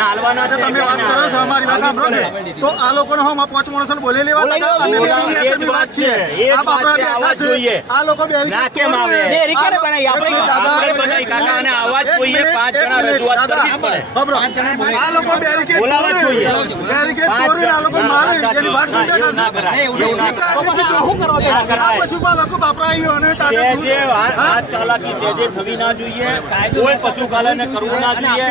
હાલવાના છે તમે વાત કરો છો અમારી વાત સાંભળો ને તો આ લોકોને હમ પાંચ માણસો બોલેલી વાત હતા અમે બે મિનિટ એકની વાત છે આ બાપરા બેઠા છે આ લોકો? બનાવી? આપણે- બનાવી કાકા અને આવાજ જોઈએ પાંચ જણા રજૂઆત કરવી પડે. આ લોકો બેરીકેડ બોલાવવા જોઈએ. બેરીકેડ તોડીને આ લોકો મારે એની વાત શું ના કરાય. એવું ના કરાય. પશુપાલકો બાપરાઈઓ અને તારે સહેજે દૂધ- હાથ હાથ ચાલાકી થવી ના જોઈએ કોઈ પશુપાલન કરવું ના જોઈએ.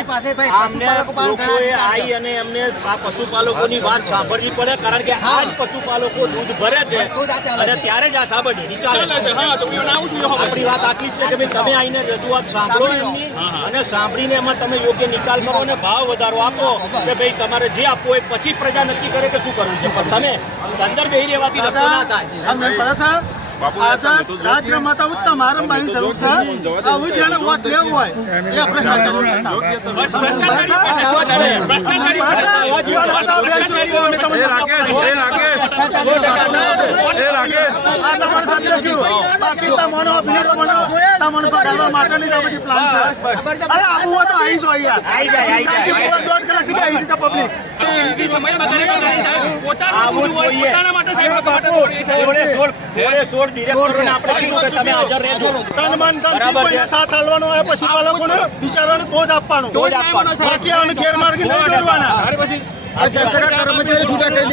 આમને લોકોએ આવી અને એમને આ પશુપાલકોની વાત સાંભળવી પડે કારણ કે આ જ પશુપાલકો દૂધ ભરે છે અને ત્યારે જ આ સાબર ડેરી ચાલે છે. આપણી વાત આટલી જ છે કે ભાઈ તમે આવીને રજૂઆત સાંભળો એમની અને સાંભળીને એમાં તમે યોગ્ય નિકાલ કરો અને ભાવ વધારો આપો કે ભાઈ તમારે જે આપવું હોય પછી પ્રજા નક્કી કરે કે શું કરવું છે. પણ તમે અંદર બેહી રહેવાથી રસ્તો ના થાય. આ મેં પડે છે આઝાદ રાજ્ય માતા ઉત્તમ મારા જરૂર છે આવું જેને વોટ લેવું હોય એ ભ્રષ્ટાચાર આ તમારે તમારો તમને પગારવા માટેની આ બધી પ્લાન છે. અરે આવું હોય તો આવી આઈ જાય. દોઢ કલાક સુધી આવી જશે પબ્લિક આવું જ જોઈએ. સોળે સોળ સોળે સોળ ડિરેક્ટરોને આપણે કીધું કે તમે હાજર રહેજો. તન મન ધનથી બરાબર છે. કોઈને સાથ હાલવાનો હોય પશુપાલકોને બિચારાને તો જ આપવાનો. જ. બાકી આને ગેરમાર્ગે નહીં દોરવાના. પછી. કર્મચારી છૂટા કરી